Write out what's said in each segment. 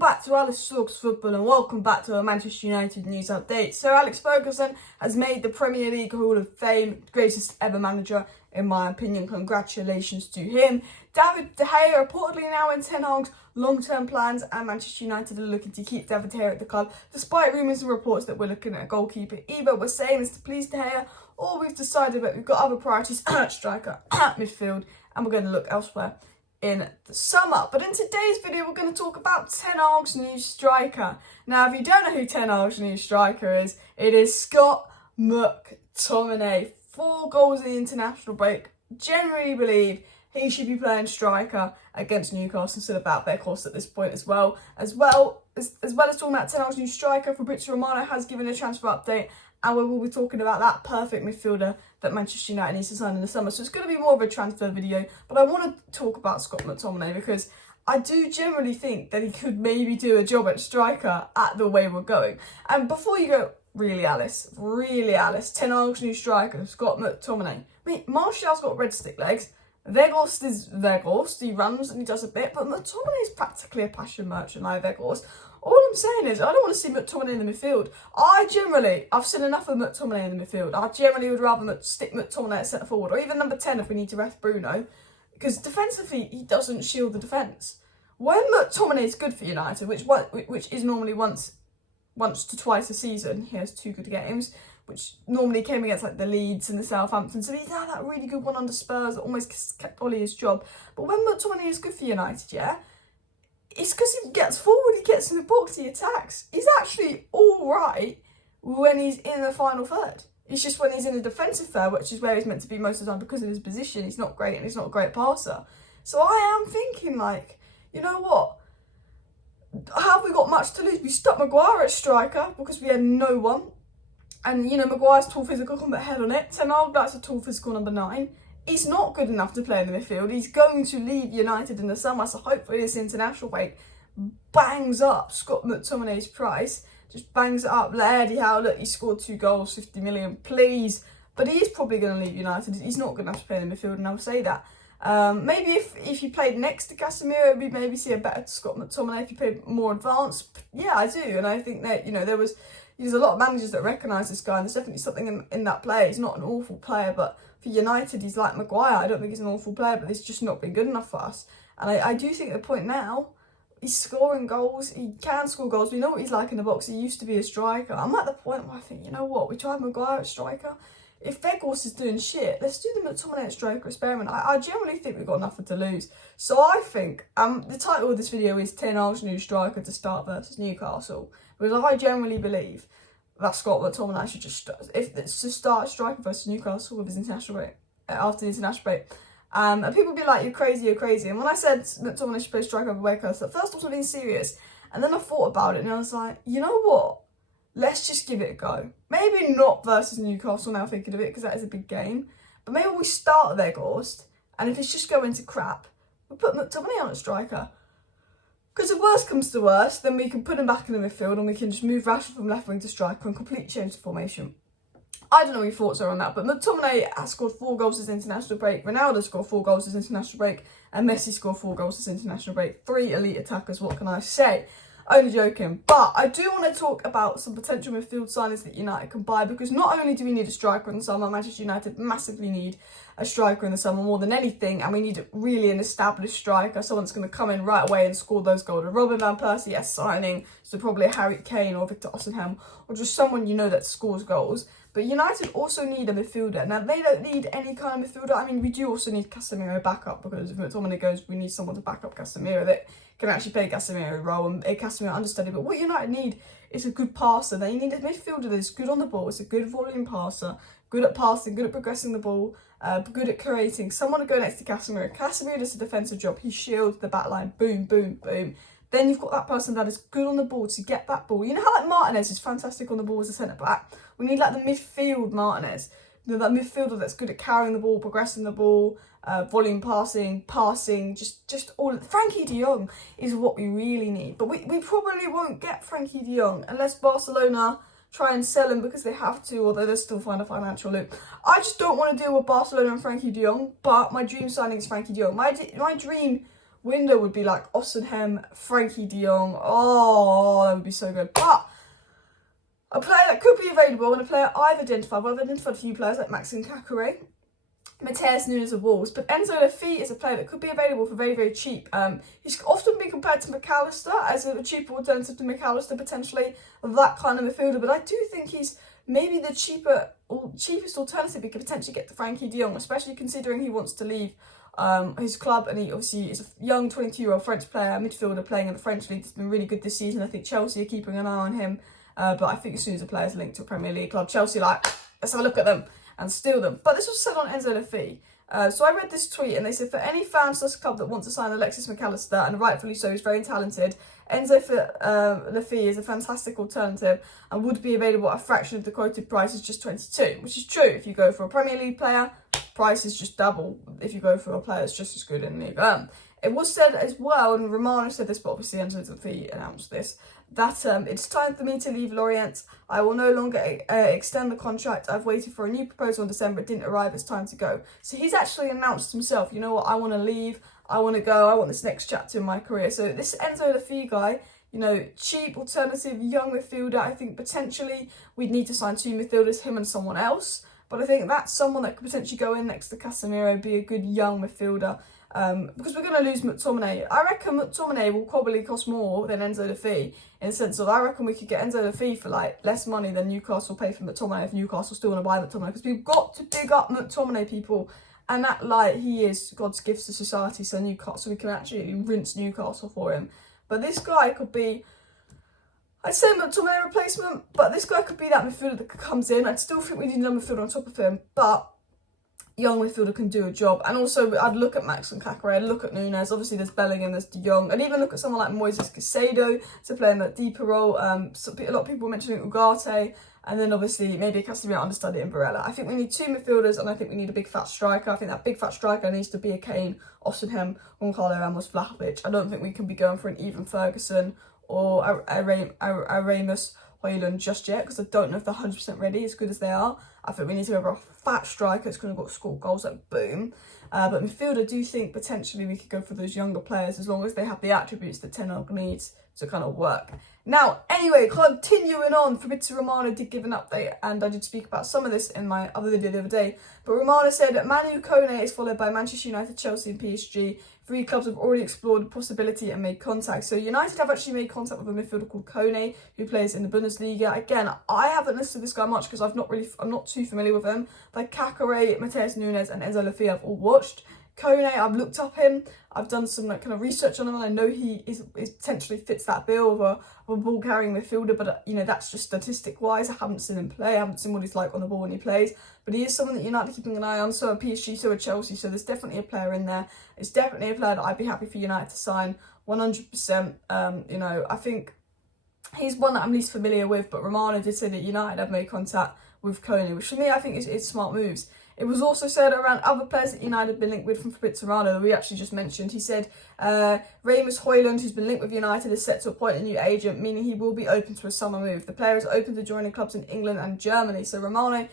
back to Alice Talks Football and welcome back to our Manchester United news update. So Alex Ferguson has made the Premier League Hall of Fame, greatest ever manager in my opinion. Congratulations to him. David De Gea reportedly now in Ten Hag's long-term plans, and Manchester United are looking to keep David De Gea at the club, despite rumours and reports that we're looking at a goalkeeper. Either we're saying it's to please De Gea, or we've decided that we've got other priorities at striker, at midfield, and we're going to look elsewhere in the summer. But in today's video, we're going to talk about Ten Hag's new striker. Now, if you don't know who Ten Hag's new striker is, it is Scott McTomminay. 4 goals in the international break. Generally believe he should be playing striker against Newcastle instead of at Ferguson at this point as well. As well as talking about Ten Hag's new striker, Fabrizio Romano has given a transfer update, and we will be talking about that perfect midfielder that Manchester United needs to sign in the summer. So it's going to be more of a transfer video, but I want to talk about Scott McTomminay because I do generally think that he could maybe do a job at striker at the way we're going. And before you go, really Alice, Ten Hag's new striker, Scott McTomminay. I mean, Martial's got red stick legs. Weghorst is Weghorst, he runs and he does a bit, but McTominay is practically a passion merchant like Weghorst. All I'm saying is, I don't want to see McTominay in the midfield. I've seen enough of McTominay in the midfield. I generally would rather stick McTominay at centre forward, or even number 10 if we need to rest Bruno, because defensively, he doesn't shield the defence. When McTominay is good for United, which is normally once to twice a season, he has 2 good games, which normally came against like the Leeds and the Southampton. So he had that really good one under Spurs that almost kept Ollie his job. But when McTominay is good for United, yeah, it's because he gets forward, he gets in the box, he attacks. He's actually all right when he's in the final third. It's just when he's in the defensive third, which is where he's meant to be most of the time because of his position, he's not great and he's not a great passer. So I am thinking like, you know what? Have we got much to lose? We stuck Maguire at striker because we had no one. And, you know, Maguire's tall physical, can put head on it. Ten Hag, that's a tall physical number 9. He's not good enough to play in the midfield. He's going to leave United in the summer, so hopefully this international break bangs up Scott McTominay's price. Just bangs it up. Let Eddie Howe, look, he scored 2 goals, 50 million, please. But he is probably going to leave United. He's not good enough to play in the midfield, and I'll say that. Maybe if he played next to Casemiro, we'd maybe see a better Scott McTominay. If he played more advanced, yeah, I do. And I think that, you know, there's a lot of managers that recognise this guy, and there's definitely something in that player. He's not an awful player, but for United, he's like Maguire. I don't think he's an awful player, but he's just not been good enough for us. And I do think at the point now, he's scoring goals. He can score goals. We know what he's like in the box. He used to be a striker. I'm at the point where I think, you know what, we tried Maguire at striker. If Weghorst is doing shit, let's do the McTominay at striker experiment. I generally think we've got nothing to lose. So I think the title of this video is Ten Hag's new striker to start versus Newcastle. Because I generally believe that Scott McTominay should just start striker versus Newcastle with his international break, after the international break. And people be like, you're crazy. And when I said McTominay should play striker over Weghorst, at first I wasn't being serious. And then I thought about it and I was like, you know what? Let's just give it a go. Maybe not versus Newcastle now thinking of it, because that is a big game. But maybe we start Weghorst, and if it's just going to crap, we put McTominay on at striker. Because if worst comes to worst, then we can put him back in the midfield and we can just move Rashford from left wing to striker and completely change the formation. I don't know what your thoughts are on that, but McTominay has scored 4 goals this international break. Ronaldo scored 4 goals this international break, and Messi scored 4 goals this international break. 3 elite attackers, what can I say? Only joking. But I do want to talk about some potential midfield signings that United can buy, because not only do we need a striker in the summer, Manchester United massively need a striker in the summer more than anything, and we need really an established striker, someone that's going to come in right away and score those goals. Robin van Persie, yes, signing, so probably a Harry Kane or Victor Osimhen, or just someone you know that scores goals. But United also need a midfielder. Now, they don't need any kind of midfielder. I mean, we do also need Casemiro backup, because if McTominay goes, we need someone to back up Casemiro that can actually play Casemiro role and a Casemiro understudy. But what United need is a good passer. They need a midfielder that's good on the ball. It's a good volume passer, good at passing, good at progressing the ball, good at creating. Someone to go next to Casemiro. Casemiro does a defensive job. He shields the back line. Boom, boom, boom. Then you've got that person that is good on the ball to get that ball. You know how like Martinez is fantastic on the ball as a centre-back? We need like the midfield Martinez. You know, that midfielder that's good at carrying the ball, progressing the ball, volume passing, just all. Frankie de Jong is what we really need. But we probably won't get Frankie de Jong unless Barcelona try and sell him because they have to, although they'll still find a financial loop. I just don't want to deal with Barcelona and Frankie de Jong, but my dream signing is Frankie de Jong. My dream window would be like Ostenhem, Frankie de Jong. Oh, that would be so good. But a player that could be available, and a player I've identified a few players like Maxime Kakare, Matheus Nunes of Wolves, but Enzo Lee Fee is a player that could be available for very, very cheap. He's often been compared to McAllister as a cheaper alternative to McAllister, potentially that kind of midfielder, but I do think he's maybe the cheapest alternative we could potentially get to Frankie de Jong, especially considering he wants to leave his club, and he obviously is a young 22-year-old French player, midfielder playing in the French league. He's been really good this season. I think Chelsea are keeping an eye on him, but I think as soon as a player's linked to a Premier League club, Chelsea let's have a look at them and steal them. But this was said on Enzo Lee Fee. So I read this tweet and they said, for any fans of club that want to sign Alexis McAllister, and rightfully so, he's very talented, Enzo Lee Fee is a fantastic alternative and would be available at a fraction of the quoted price, is just 22, which is true. If you go for a Premier League player, price is just double. If you go for a player that's just as good in the league. It was said as well, and Romano said this, but obviously Enzo Lee Fee announced this, that it's time for me to leave Lorient. I will no longer extend the contract. I've waited for a new proposal in December. It didn't arrive. It's time to go. So he's actually announced himself, you know what, I want to leave. I want to go. I want this next chapter in my career. So this Enzo Lee Fee guy, you know, cheap, alternative, young midfielder. I think potentially we'd need to sign two midfielders, him and someone else. But I think that's someone that could potentially go in next to Casemiro, be a good young midfielder. Because we're going to lose McTomminay. I reckon McTomminay will probably cost more than Enzo Lee Fee, in the sense of I reckon we could get Enzo Lee Fee for like less money than Newcastle pay for McTomminay if Newcastle still want to buy McTomminay, because we've got to dig up McTomminay, people, and that he is God's gift to society, so we can actually rinse Newcastle for him. But this guy could be, I'd say McTomminay replacement, but this guy could be that midfielder that comes in. I'd still think we need another midfielder on top of him, but young midfielder can do a job. And also I'd look at Max and Kakare, I'd look at Nunes, obviously there's Bellingham, there's De Jong, I'd even look at someone like Moises Caicedo to play in that deeper role. So a lot of people mentioning Ugarte, and then obviously maybe Casemiro understudy in Barella. I think we need two midfielders, and I think we need a big fat striker. I think that big fat striker needs to be a Kane, Ostenhem, Gonzalo Ramos, Vlahovic. I don't think we can be going for an even Ferguson or a Rasmus Hojland just yet, because I don't know if they're 100% ready as good as they are. I think we need to go for a fat striker that's going to score goals like boom. But midfield, I do think potentially we could go for those younger players as long as they have the attributes that Ten Hag needs to kind of work. Now, anyway, continuing on, Fabrizio Romano did give an update, and I did speak about some of this in my other video the other day. But Romano said that Midfielder Kone is followed by Manchester United, Chelsea and PSG. 3 clubs have already explored the possibility and made contact. So United have actually made contact with a midfielder called Kone, who plays in the Bundesliga. Again, I haven't listened to this guy much because I'm not too familiar with him. Like Kakare, Matheus Nunes and Enzo Lee Fee I've all watched. Kone, I've looked up him. I've done some kind of research on him, and I know he is potentially fits that bill of a ball carrying midfielder. But you know, that's just statistic wise. I haven't seen him play. I haven't seen what he's like on the ball when he plays. But he is someone that United are keeping an eye on. So are PSG, so are Chelsea. So there's definitely a player in there. It's definitely a player that I'd be happy for United to sign 100%. You know, I think he's one that I'm least familiar with. But Romano did say that United have made contact with Kone, which for me I think is smart moves. It was also said around other players that United have been linked with from Fabrizio Romano that we actually just mentioned. He said Rasmus Hojland, who's been linked with United, is set to appoint a new agent, meaning he will be open to a summer move. The player is open to joining clubs in England and Germany. So Romano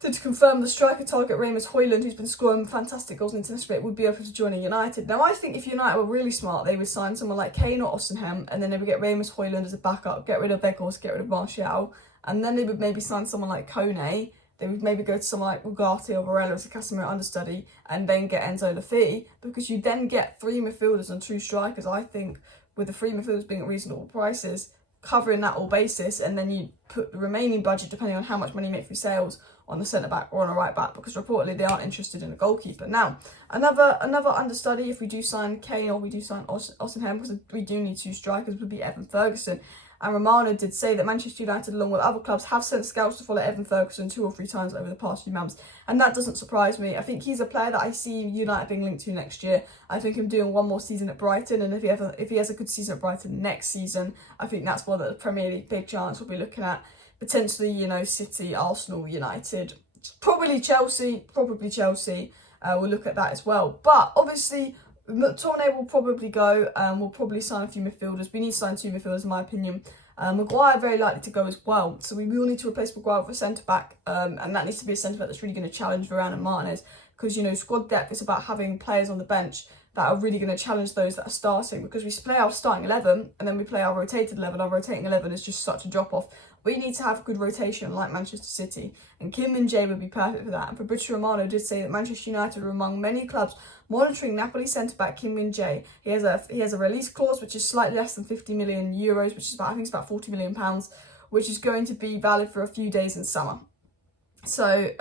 did confirm the striker target Rasmus Hojland, who's been scoring fantastic goals in international, would be open to joining United. Now, I think if United were really smart, they would sign someone like Kane or Ostenhem, and then they would get Rasmus Hojland as a backup, get rid of Weghorst, get rid of Martial, and then they would maybe sign someone like Kone. They would maybe go to someone like Ugarte or Barella as a Casemiro understudy, and then get Enzo Lee Fee, because you then get 3 midfielders and 2 strikers. I think with the 3 midfielders being at reasonable prices, covering that all basis, and then you put the remaining budget, depending on how much money you make through sales, on the centre-back or on a right-back, because reportedly they aren't interested in a goalkeeper. Now, another understudy, if we do sign Kane or we do sign Ostenhem, because we do need 2 strikers, would be Evan Ferguson. And Romano did say that Manchester United, along with other clubs, have sent scouts to follow Evan Ferguson 2 or 3 times over the past few months. And that doesn't surprise me. I think he's a player that I see United being linked to next year. I think him doing 1 more season at Brighton. And if he has a good season at Brighton next season, I think that's one that the Premier League big giants will be looking at. Potentially, you know, City, Arsenal, United, probably Chelsea. We'll look at that as well. But obviously, McTomminay will probably go. We'll probably sign a few midfielders. We need to sign 2 midfielders, in my opinion. Maguire very likely to go as well. So we will need to replace Maguire with a centre-back. And that needs to be a centre-back that's really going to challenge Varane and Martinez. Because, you know, squad depth is about having players on the bench that are really going to challenge those that are starting, because we play our starting 11 and then we play our rotated 11. Our rotating 11 is just such a drop off. We need to have good rotation like Manchester City, and Kim Min Jae would be perfect for that. And Fabrizio Romano did say that Manchester United are among many clubs monitoring Napoli centre-back Kim Min Jae. He has a release clause which is slightly less than 50 million euros, which is about, I think it's about 40 million pounds, which is going to be valid for a few days in summer. So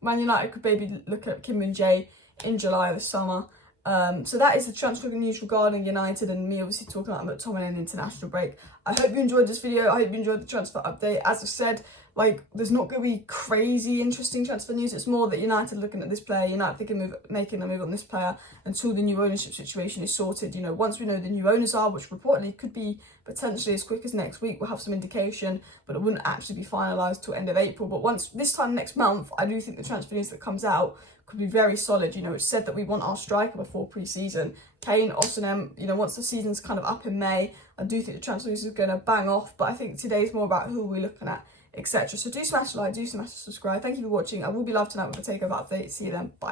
Man United could maybe look at Kim Min Jae in July this summer. So that is the transfer news regarding United, and me obviously talking about McTomminay and international break. I hope you enjoyed this video. I hope you enjoyed the transfer update. As I said, like, there's not going to be crazy interesting transfer news. It's more that United looking at this player, United thinking making a move on this player until the new ownership situation is sorted. You know, once we know the new owners are, which reportedly could be potentially as quick as next week, we'll have some indication, but it wouldn't actually be finalised till end of April. But once this time next month, I do think the transfer news that comes out could be very solid. You know, it's said that we want our striker before pre-season. Kane, Osimhen, you know, once the season's kind of up in May, I do think the transfer news is going to bang off. But I think today's more about who we're looking at, etc. So do smash a like, do smash a subscribe. Thank you for watching. I will be live tonight with a takeover update. See you then. Bye.